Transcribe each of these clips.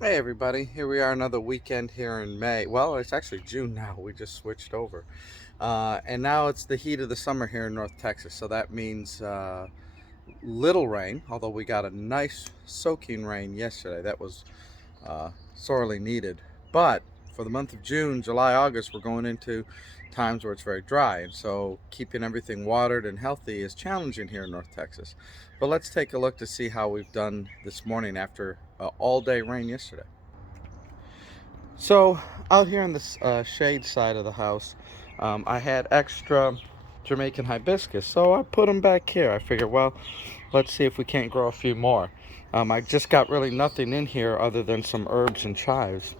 Hey everybody, here we are another weekend here in May. Well, it's actually June now. We just switched over. And now it's the heat of the summer here in North Texas. So that means little rain, although we got a nice soaking rain yesterday. That was sorely needed. But for the month of June, July, August, we're going into times where it's very dry. And so keeping everything watered and healthy is challenging here in North Texas. But let's take a look to see how we've done this morning after all day rain yesterday. So out here on the shade side of the house, I had extra Jamaican hibiscus, so I put them back here. I figured, well, let's see if we can't grow a few more. I just got really nothing in here other than some herbs and chives.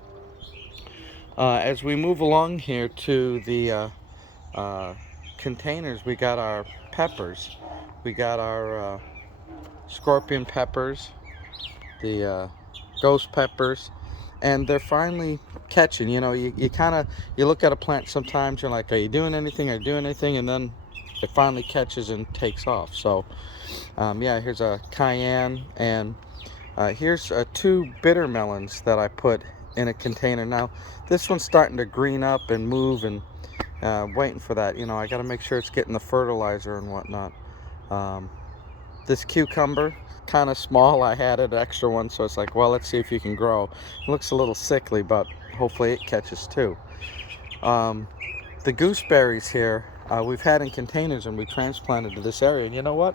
As we move along here to the uh, containers, we got our peppers. We got our scorpion peppers, the ghost peppers, and they're finally catching. You kind of you look at a plant sometimes, you're like, are you doing anything, are you doing anything, and then it finally catches and takes off. So yeah, here's a cayenne, and here's two bitter melons that I put in a container. Now this one's starting to green up and move, and waiting for that. I got to make sure it's getting the fertilizer and whatnot. um, this cucumber, kind of small. I had an extra one, so it's like, well, let's see if you can grow. It looks a little sickly, but hopefully it catches too. Um, the gooseberries here, we've had in containers and we transplanted to this area. And you know what?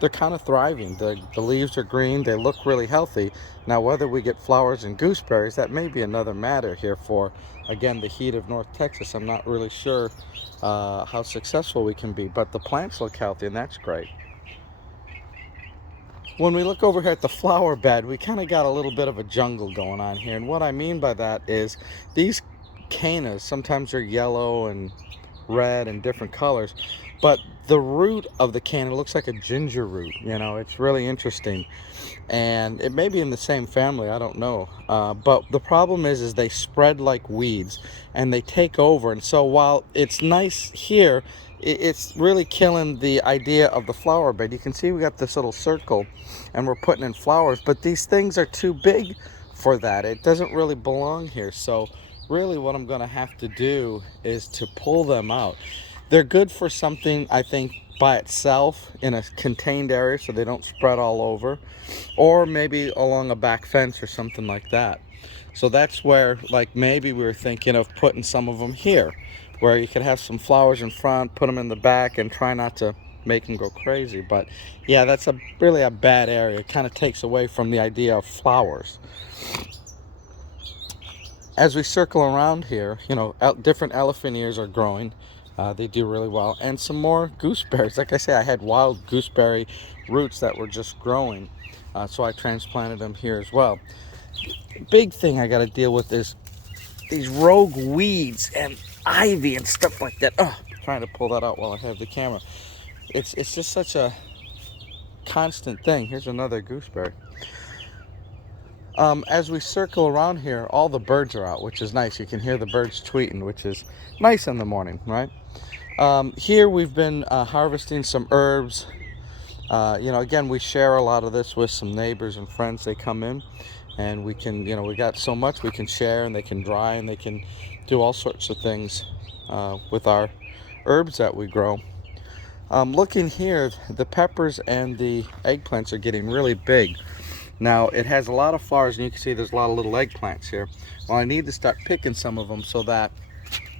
They're kind of thriving. The leaves are green. They look really healthy. Now, whether we get flowers and gooseberries, that may be another matter here for, again, the heat of North Texas. I'm not really sure how successful we can be, but the plants look healthy, and that's great. When we look over here at the flower bed, we kind of got a little bit of a jungle going on here. And what I mean by that is these cannas, sometimes they're yellow and red and different colors, but the root of the canna looks like a ginger root. It's really interesting. And it may be in the same family, I don't know. But the problem is they spread like weeds and they take over. And so while it's nice here, it's really killing the idea of the flower bed. You can see we got this little circle and we're putting in flowers, but these things are too big for that. It doesn't really belong here. So really what I'm going to have to do is to pull them out. They're good for something, I think, by itself in a contained area so they don't spread all over, or maybe along a back fence or something like that. So that's where, like, maybe we were thinking of putting some of them here, where you could have some flowers in front, put them in the back, and try not to make them go crazy. But yeah, that's really a bad area. It kind of takes away from the idea of flowers. As we circle around here, different elephant ears are growing. They do really well. And some more gooseberries. Like I say, I had wild gooseberry roots that were just growing. So I transplanted them here as well. Big thing I got to deal with is these rogue weeds and ivy and stuff like that. Oh, trying to pull that out while I have the camera. It's just such a constant thing. Here's another gooseberry. As we circle around here, all the birds are out, which is nice. You can hear the birds tweeting, which is nice in the morning, right? Here we've been harvesting some herbs. Again, we share a lot of this with some neighbors and friends. They come in and we can, we got so much we can share, and they can dry, and they can do all sorts of things with our herbs that we grow. Looking here, the peppers and the eggplants are getting really big. Now it has a lot of flowers, and you can see there's a lot of little eggplants here. Well, I need to start picking some of them so that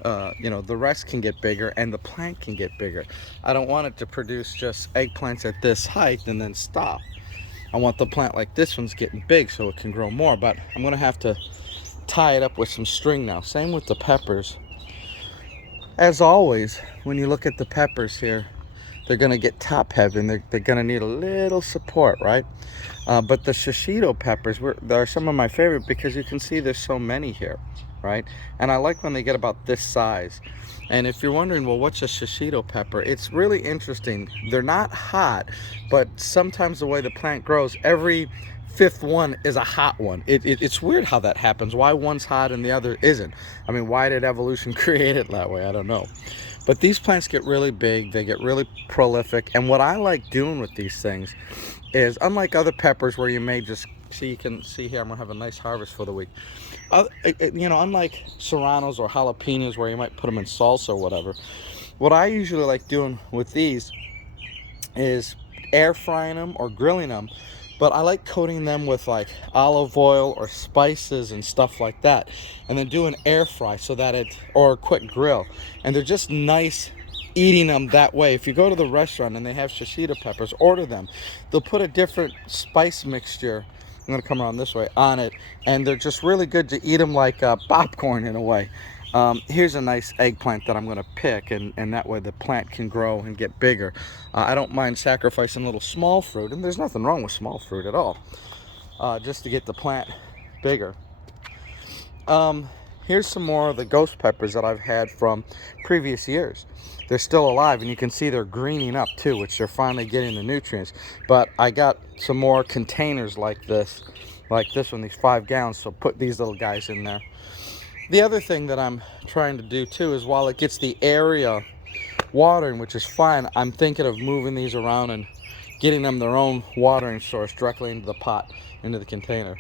the rest can get bigger and the plant can get bigger. I don't want it to produce just eggplants at this height and then stop. I want the plant like this one's getting big so it can grow more, but I'm gonna have to tie it up with some string now. Same with the peppers. As always, when you look at the peppers here, they're going to get top heavy, and they're going to need a little support, right? But the shishito peppers, they're some of my favorite because you can see there's so many here, right? And I like when they get about this size. And if you're wondering, well, what's a shishito pepper? It's really interesting. They're not hot, but sometimes the way the plant grows, every fifth one is a hot one. It's weird how that happens. Why one's hot and the other isn't? I mean, why did evolution create it that way? I don't know. But these plants get really big, they get really prolific, and what I like doing with these things is, unlike other peppers where you may just See, you can see here I'm gonna have a nice harvest for the week. You know, unlike serranos or jalapenos where you might put them in salsa or whatever, what I usually like doing with these is air frying them or grilling them, but I like coating them with like olive oil or spices and stuff like that, and then do an air fry so that it, or a quick grill, and they're just nice eating them that way. If you go to the restaurant and they have shishito peppers, order them. They'll put a different spice mixture, I'm gonna come around this way, on it, and they're just really good to eat them like popcorn in a way. Here's a nice eggplant that I'm going to pick, and that way the plant can grow and get bigger. I don't mind sacrificing a little small fruit, and there's nothing wrong with small fruit at all, just to get the plant bigger. Here's some more of the ghost peppers that I've had from previous years. They're still alive, and you can see they're greening up too, which they're finally getting the nutrients. But I got some more containers like this one, these 5 gallons, so put these little guys in there. The other thing that I'm trying to do too is, while it gets the area watering, which is fine, I'm thinking of moving these around and getting them their own watering source directly into the pot, into the container.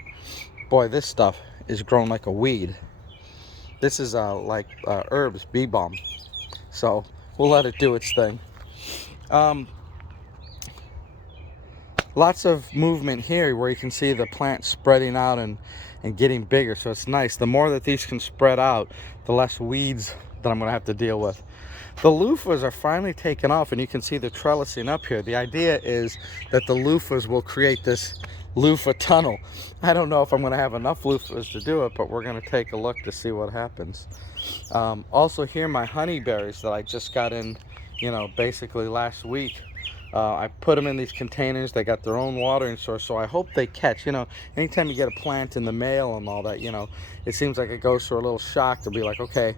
Boy, this stuff is growing like a weed. This is like herbs, bee balm. So we'll let it do its thing. Lots of movement here where you can see the plant spreading out and getting bigger, so it's nice. The more that these can spread out, the less weeds that I'm going to have to deal with. The loofahs are finally taking off, and you can see the trellising up here. The idea is that the loofahs will create this loofah tunnel. I don't know if I'm going to have enough loofahs to do it, but we're going to take a look to see what happens. Also here, my honeyberries that I just got in, you know, basically last week. I put them in these containers. They got their own watering source, so I hope they catch. You know, anytime you get a plant in the mail and all that, you know, it seems like it goes through a little shock to be like, okay,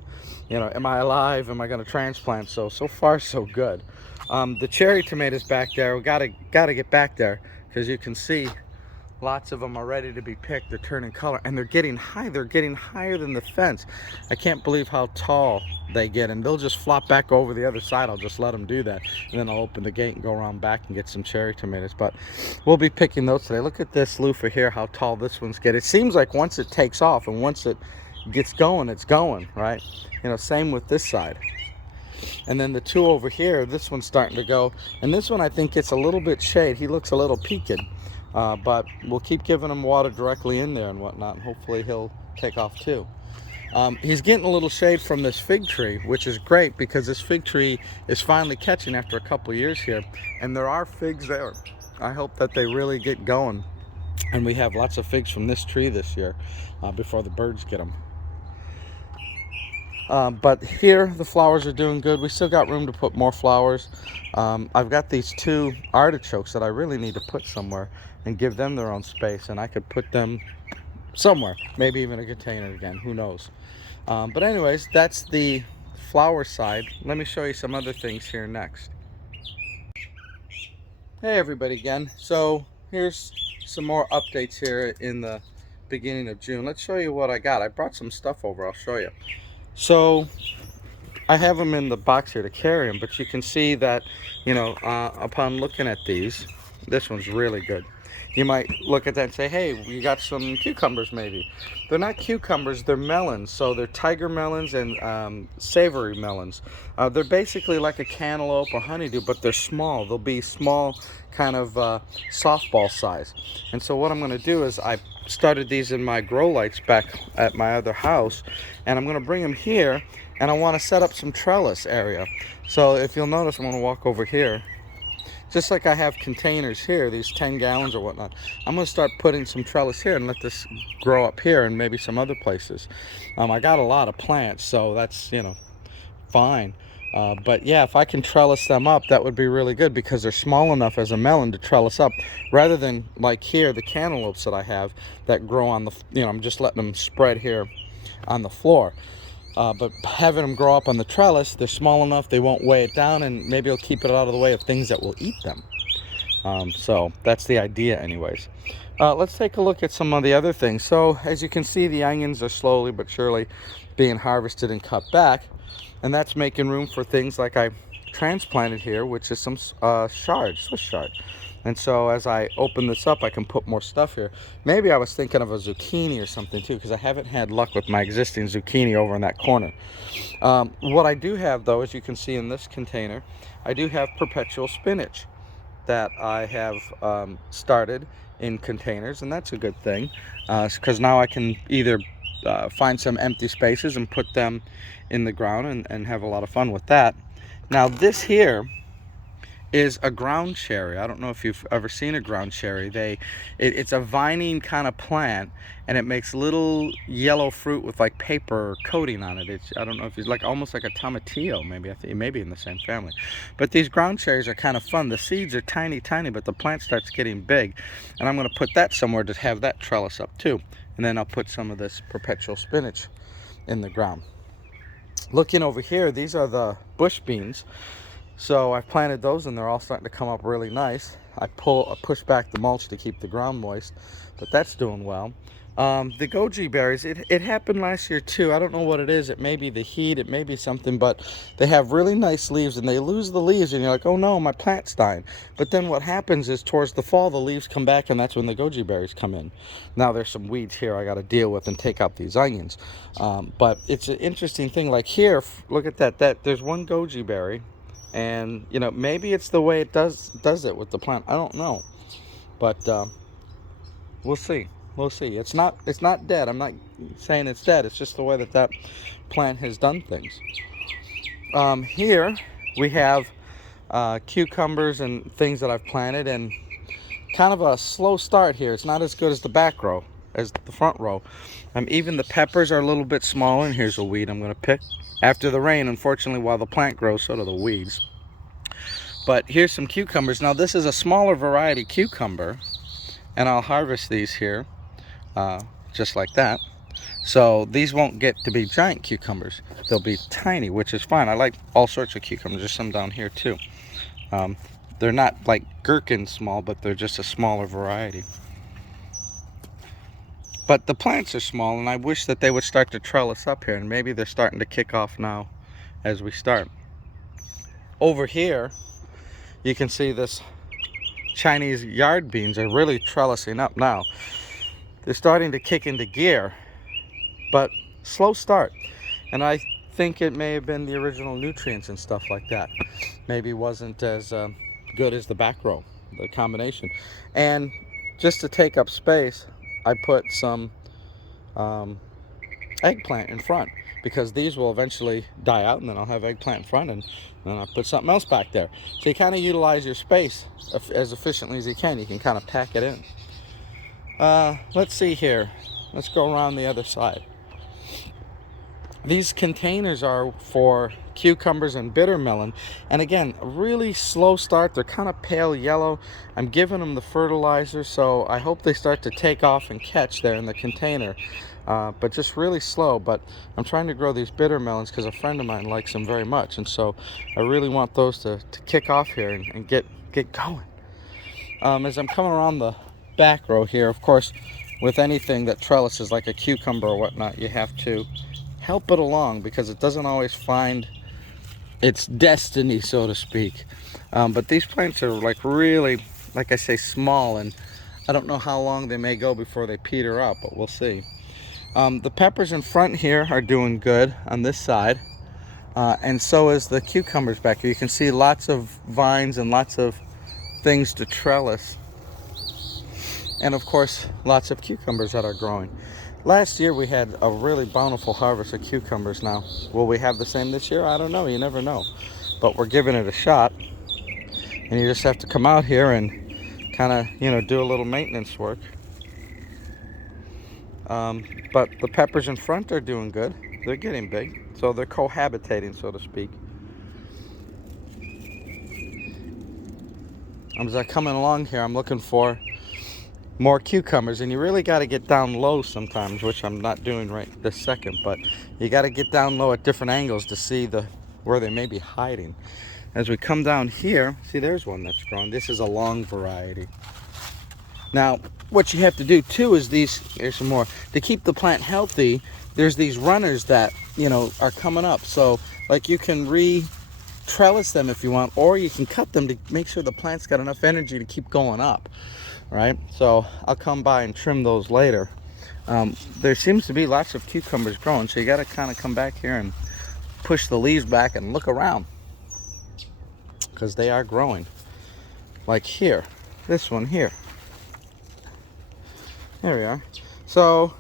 you know, am I alive? Am I going to transplant? So far so good. The cherry tomatoes back there, we gotta get back there, because you can see lots of them are ready to be picked. They're turning color, and they're getting high. They're getting higher than the fence. I can't believe how tall they get, and they'll just flop back over the other side. I'll just let them do that, and then I'll open the gate and go around back and get some cherry tomatoes. But we'll be picking those today. Look at this loofah here, how tall this one's getting. It seems like once it takes off and once it gets going, it's going, right? You know, same with this side. And then the two over here, this one's starting to go, and this one I think gets a little bit shade. He looks a little peaked. But we'll keep giving him water directly in there and whatnot, and hopefully he'll take off too. He's getting a little shade from this fig tree, which is great, because this fig tree is finally catching after a couple years here, and there are figs there. I hope that they really get going, and we have lots of figs from this tree this year before the birds get them. But here the flowers are doing good. We still got room to put more flowers. I've got these 2 artichokes that I really need to put somewhere and give them their own space, and I could put them somewhere, maybe even a container again, who knows. But anyways, that's the flower side. Let me show you some other things here next. Hey everybody again. So here's some more updates here in the beginning of June. Let's show you what I got. I brought some stuff over, I'll show you. So I have them in the box here to carry them, but you can see that, you know, upon looking at these, this one's really good. You might look at that and say, hey, you got some cucumbers maybe. They're not cucumbers, they're melons. So they're tiger melons and savory melons. They're basically like a cantaloupe or honeydew, but they're small. They'll be small, kind of softball size. And so what I'm going to do is, I started these in my grow lights back at my other house, and I'm going to bring them here, and I want to set up some trellis area. So if you'll notice, I'm going to walk over here. Just like I have containers here, these 10 gallons or whatnot, I'm going to start putting some trellis here and let this grow up here and maybe some other places. I got a lot of plants, so that's, you know, fine. But yeah, if I can trellis them up, that would be really good, because they're small enough as a melon to trellis up, rather than like here, the cantaloupes that I have that grow on the, you know, I'm just letting them spread here on the floor. But having them grow up on the trellis, they're small enough, they won't weigh it down, and maybe it'll keep it out of the way of things that will eat them. So that's the idea anyways. Let's take a look at some of the other things. So as you can see, the onions are slowly but surely being harvested and cut back, and that's making room for things like I transplanted here, which is some Swiss chard. And so as I open this up, I can put more stuff here. Maybe I was thinking of a zucchini or something too, because I haven't had luck with my existing zucchini over in that corner. What I do have though, as you can see in this container, I do have perpetual spinach that I have started in containers, and that's a good thing, because now I can either find some empty spaces and put them in the ground and have a lot of fun with that. Now this here is a ground cherry. I don't know if you've ever seen a ground cherry. It's a vining kind of plant, and it makes little yellow fruit with like paper coating on it. I don't know if it's like almost like a tomatillo, maybe. I think it may be in the same family. But these ground cherries are kind of fun. The seeds are tiny, tiny, but the plant starts getting big. And I'm going to put that somewhere to have that trellis up too. And then I'll put some of this perpetual spinach in the ground. Looking over here, these are the bush beans. So I've planted those and they're all starting to come up really nice. I push back the mulch to keep the ground moist, but that's doing well. The goji berries, it happened last year too. I don't know what it is. It may be the heat, it may be something, but they have really nice leaves and they lose the leaves and you're like, oh no, my plant's dying. But then what happens is towards the fall, the leaves come back and that's when the goji berries come in. Now there's some weeds here I got to deal with and take out these onions. But it's an interesting thing. Like here, look at that. There's one goji berry. And you know, maybe it's the way it does it with the plant. I don't know, but we'll see. It's not dead. I'm not saying it's dead. It's just the way that plant has done things. Here we have cucumbers and things that I've planted, and kind of a slow start here. It's not as good as the back row, as the front row. Even the peppers are a little bit smaller, and here's a weed I'm going to pick. After the rain, unfortunately, while the plant grows, so do the weeds. But here's some cucumbers. Now this is a smaller variety cucumber, and I'll harvest these here, just like that. So these won't get to be giant cucumbers. They'll be tiny, which is fine. I like all sorts of cucumbers. There's some down here too. They're not like gherkin small, but they're just a smaller variety. But the plants are small, and I wish that they would start to trellis up here, and maybe they're starting to kick off now as we start. Over here, you can see this Chinese yard beans are really trellising up now. They're starting to kick into gear, but slow start. And I think it may have been the original nutrients and stuff like that. Maybe wasn't as good as the back row, the combination. And just to take up space, I put some eggplant in front, because these will eventually die out, and then I'll have eggplant in front, and then I'll put something else back there. So you kind of utilize your space as efficiently as you can. You can kind of pack it in. Let's see here. Let's go around the other side. These containers are for cucumbers and bitter melon, and again, really slow start. They're kind of pale yellow. I'm giving them the fertilizer, so I hope they start to take off and catch there in the container, but just really slow. But I'm trying to grow these bitter melons because a friend of mine likes them very much, and so I really want those to kick off here and get going. As I'm coming around the back row here, of course, with anything that trellises like a cucumber or whatnot, you have to help it along because it doesn't always find its destiny, so to speak. But these plants are like really, like I say, small, and I don't know how long they may go before they peter out, but we'll see. The peppers in front here are doing good on this side, and so is the cucumbers back here. You can see lots of vines and lots of things to trellis, and of course lots of cucumbers that are growing. Last year we had a really bountiful harvest of cucumbers. Now, will we have the same this year? I don't know. You never know. But we're giving it a shot. And you just have to come out here and kind of, you know, do a little maintenance work. But the peppers in front are doing good. They're getting big. So they're cohabitating, so to speak. As I'm coming along here, I'm looking for more cucumbers, and you really got to get down low sometimes, which I'm not doing right this second, but you got to get down low at different angles to see where they may be hiding. As we come down here, see, there's one that's growing. This is a long variety. Now what you have to do too is here's some more to keep the plant healthy. There's these runners that, you know, are coming up, so like you can trellis them if you want, or you can cut them to make sure the plant's got enough energy to keep going up, right? So I'll come by and trim those later. There seems to be lots of cucumbers growing, so you got to kind of come back here and push the leaves back and look around, because they are growing. Like here, this one here. There we are. So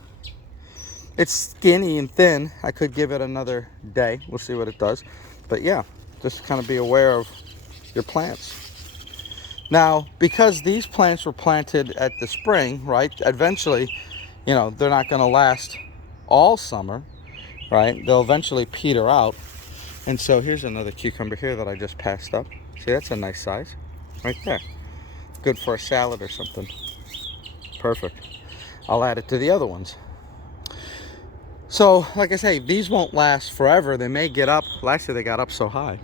it's skinny and thin. I could give it another day. We'll see what it does. But yeah, just kind of be aware of your plants. Now, because these plants were planted at the spring, right? Eventually, you know, they're not going to last all summer, right? They'll eventually peter out. And so here's another cucumber here that I just passed up. See, that's a nice size right there. Good for a salad or something. Perfect. I'll add it to the other ones. So, like I say, these won't last forever. They may get up. Last year they got up so high.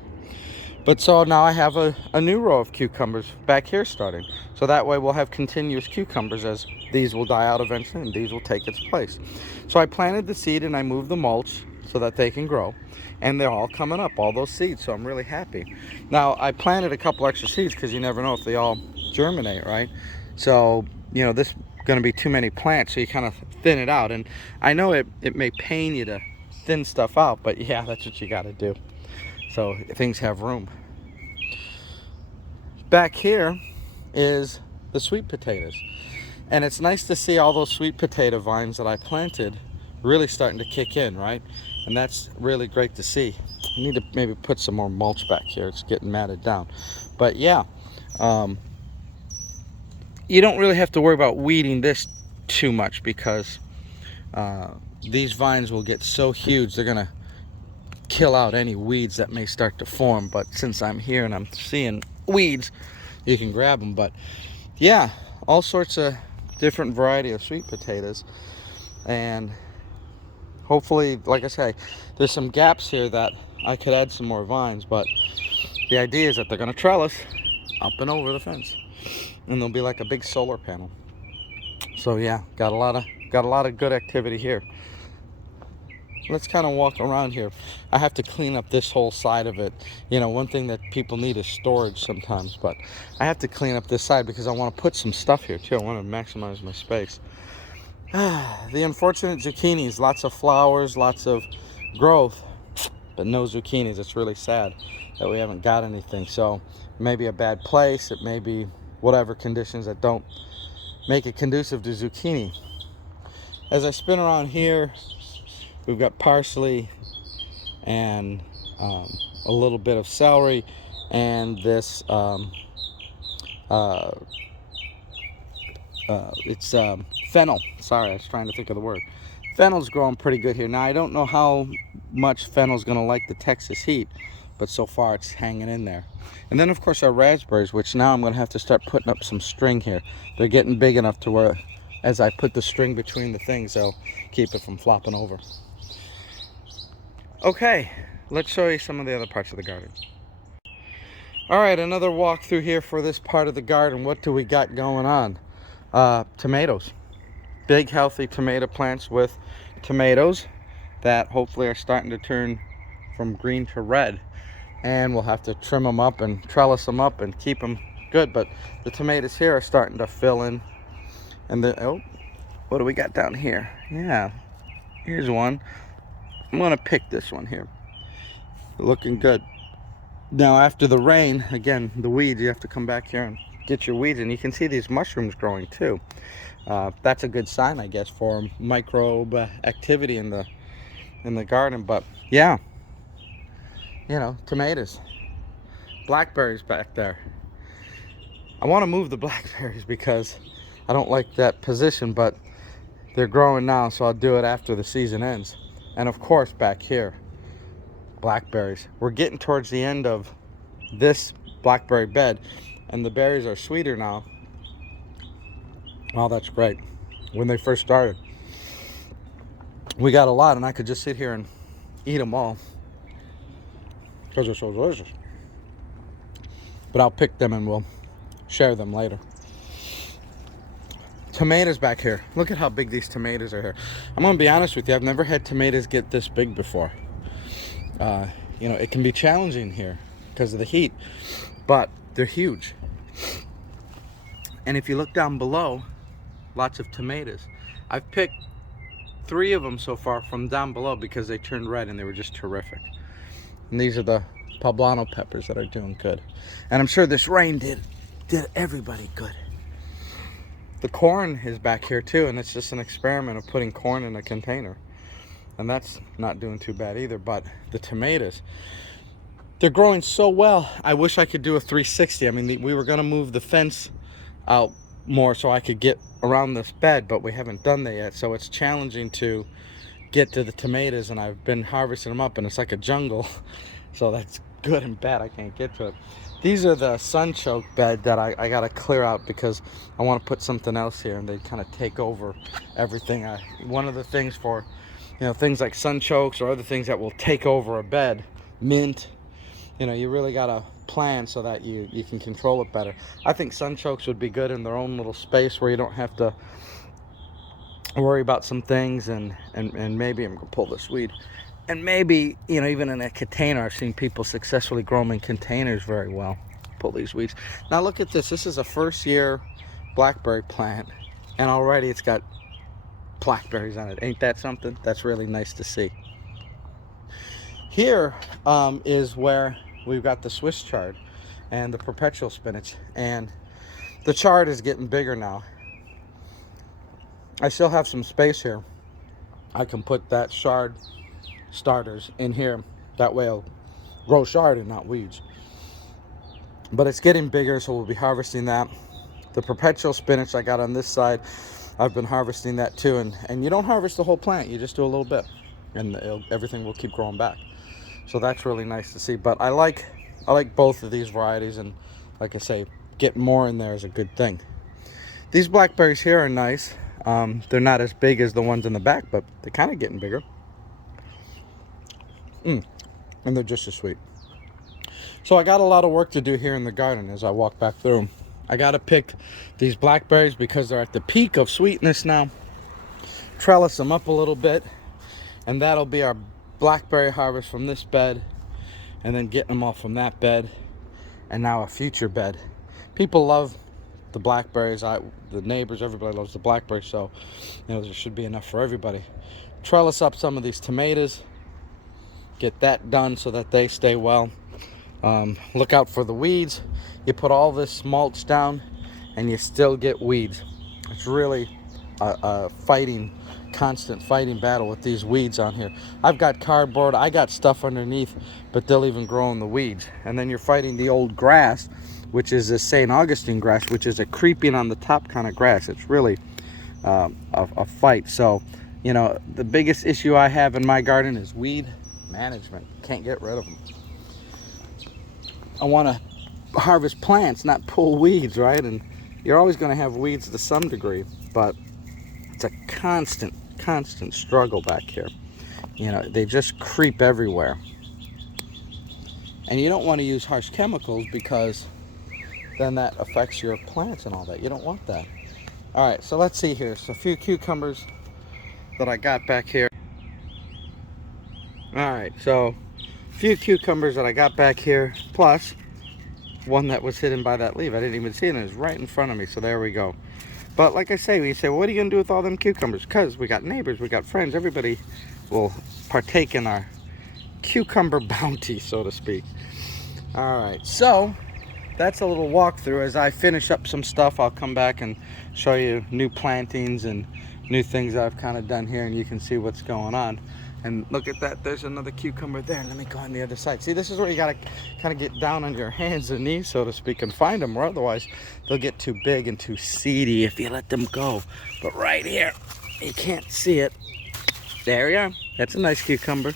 But so now I have a new row of cucumbers back here starting. So that way we'll have continuous cucumbers, as these will die out eventually and these will take its place. So I planted the seed and I moved the mulch so that they can grow. And they're all coming up, all those seeds. So I'm really happy. Now, I planted a couple extra seeds because you never know if they all germinate, right? So, you know, this going to be too many plants, so you kind of thin it out. And I know it may pain you to thin stuff out, but yeah, that's what you got to do, so things have room. Back here is the sweet potatoes, and it's nice to see all those sweet potato vines that I planted really starting to kick in, right? And that's really great to see. I need to maybe put some more mulch back here. It's getting matted down. But yeah, you don't really have to worry about weeding this too much, because these vines will get so huge they're gonna kill out any weeds that may start to form. But since I'm here and I'm seeing weeds, you can grab them. But yeah, all sorts of different variety of sweet potatoes, and hopefully, like I say, there's some gaps here that I could add some more vines, but the idea is that they're gonna trellis up and over the fence, and they'll be like a big solar panel. So yeah, got a lot of good activity here. Let's kind of walk around here. I have to clean up this whole side of it. You know, one thing that people need is storage sometimes, but I have to clean up this side because I want to put some stuff here too. I want to maximize my space. The unfortunate zucchinis, lots of flowers, lots of growth, but no zucchinis. It's really sad that we haven't got anything. So maybe a bad place, it may be whatever conditions that don't make it conducive to zucchini. As I spin around here, we've got parsley and a little bit of celery, and this it's fennel. Sorry, I was trying to think of the word. Fennel's growing pretty good here. Now, I don't know how much fennel's gonna like the Texas heat, but so far it's hanging in there. And then of course our raspberries, which now I'm gonna have to start putting up some string here. They're getting big enough to where as I put the string between the things, they'll keep it from flopping over. Okay, let's show you some of the other parts of the garden. All right, another walk through here for this part of the garden. What do we got going on? Tomatoes. Big healthy tomato plants with tomatoes that hopefully are starting to turn from green to red, and we'll have to trim them up and trellis them up and keep them good. But the tomatoes here are starting to fill in. And oh, what do we got down here? Yeah, here's one. I'm gonna pick this one here. Looking good. Now after the rain, again, the weeds, you have to come back here and get your weeds, and you can see these mushrooms growing too. That's a good sign, I guess, for microbe activity in the garden. But yeah, you know, tomatoes, blackberries back there. I want to move the blackberries because I don't like that position, but they're growing now, so I'll do it after the season ends. And of course, back here, blackberries. We're getting towards the end of this blackberry bed, and the berries are sweeter now. Oh, that's great. When they first started, we got a lot, and I could just sit here and eat them all because they're so delicious. But I'll pick them and we'll share them later. Tomatoes back here. Look at how big these tomatoes are here. I'm gonna be honest with you, I've never had tomatoes get this big before. You know, it can be challenging here. because of the heat, but they're huge. And if you look down below, lots of tomatoes. I've picked 3 of them so far from down below because they turned red and they were just terrific. And these are the poblano peppers that are doing good. And I'm sure this rain did everybody good. The corn is back here too, and it's just an experiment of putting corn in a container. And that's not doing too bad either. But the tomatoes, they're growing so well. I wish I could do a 360. I mean, we were gonna move the fence out more so I could get around this bed, but we haven't done that yet. So it's challenging to get to the tomatoes, and I've been harvesting them up, and it's like a jungle. So that's good and bad. I can't get to it. These are the sunchoke bed that I gotta clear out because I want to put something else here, and they kind of take over everything. One of the things for, you know, things like sunchokes or other things that will take over a bed, mint, you know, you really gotta plan so that you can control it better. I think sunchokes would be good in their own little space where you don't have to worry about some things, and maybe I'm gonna pull this weed, and maybe, you know, even in a container. I've seen people successfully grow them in containers very well. Pull these weeds. Now look at this. This is a first year blackberry plant, and already it's got blackberries on it. Ain't that something? That's really nice to see. Here is where we've got the Swiss chard and the perpetual spinach, and the chard is getting bigger now. I still have some space here. I can put that chard starters in here. That way I'll grow chard and not weeds. But it's getting bigger, so we'll be harvesting that. The perpetual spinach I got on this side, I've been harvesting that too. And you don't harvest the whole plant, you just do a little bit, and everything will keep growing back. So that's really nice to see. But I like both of these varieties, and like I say, getting more in there is a good thing. These blackberries here are nice. They're not as big as the ones in the back, but they're kind of getting bigger. And they're just as sweet. So I got a lot of work to do here in the garden as I walk back through them. I got to pick these blackberries because they're at the peak of sweetness now. Trellis them up a little bit, and that'll be our blackberry harvest from this bed, and then getting them off from that bed, and now a future bed. People love the blackberries. The neighbors, everybody loves the blackberries, so you know there should be enough for everybody. Trellis up some of these tomatoes, get that done so that they stay well. Look out for the weeds. You put all this mulch down and you still get weeds. It's really a constant fighting battle with these weeds on here. I've got cardboard, I got stuff underneath, but they'll even grow in the weeds. And then you're fighting the old grass, which is a St. Augustine grass, which is a creeping on the top kind of grass. It's really a fight. So, you know, the biggest issue I have in my garden is weed management. Can't get rid of them. I want to harvest plants, not pull weeds, right? And you're always going to have weeds to some degree, but it's a constant struggle back here. You know, they just creep everywhere. And you don't want to use harsh chemicals because then that affects your plants and all that. You don't want that. All right, so let's see here. So a few cucumbers that I got back here. All right, so a few cucumbers that I got back here, plus one that was hidden by that leaf. I didn't even see it. It was right in front of me, so there we go. But like I say, we say, well, what are you going to do with all them cucumbers? Because we got neighbors, we got friends. Everybody will partake in our cucumber bounty, so to speak. All right, so that's a little walkthrough. As I finish up some stuff, I'll come back and show you new plantings and new things that I've kind of done here, and you can see what's going on. And look at that, there's another cucumber there. Let me go on the other side. See, this is where you gotta kind of get down on your hands and knees, so to speak, and find them, or otherwise they'll get too big and too seedy if you let them go. But right here, you can't see it. There we are. That's a nice cucumber.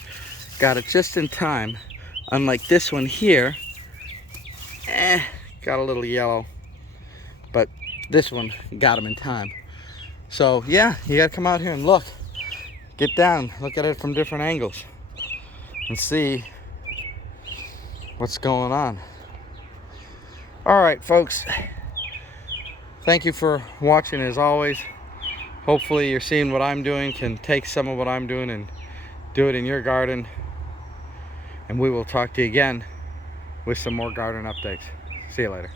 Got it just in time. Unlike this one here, got a little yellow, but this one got them in time. So yeah, you gotta come out here and look. Get down, look at it from different angles and see what's going on. All right, folks. Thank you for watching as always. Hopefully you're seeing what I'm doing, can take some of what I'm doing and do it in your garden. And we will talk to you again with some more garden updates. See you later.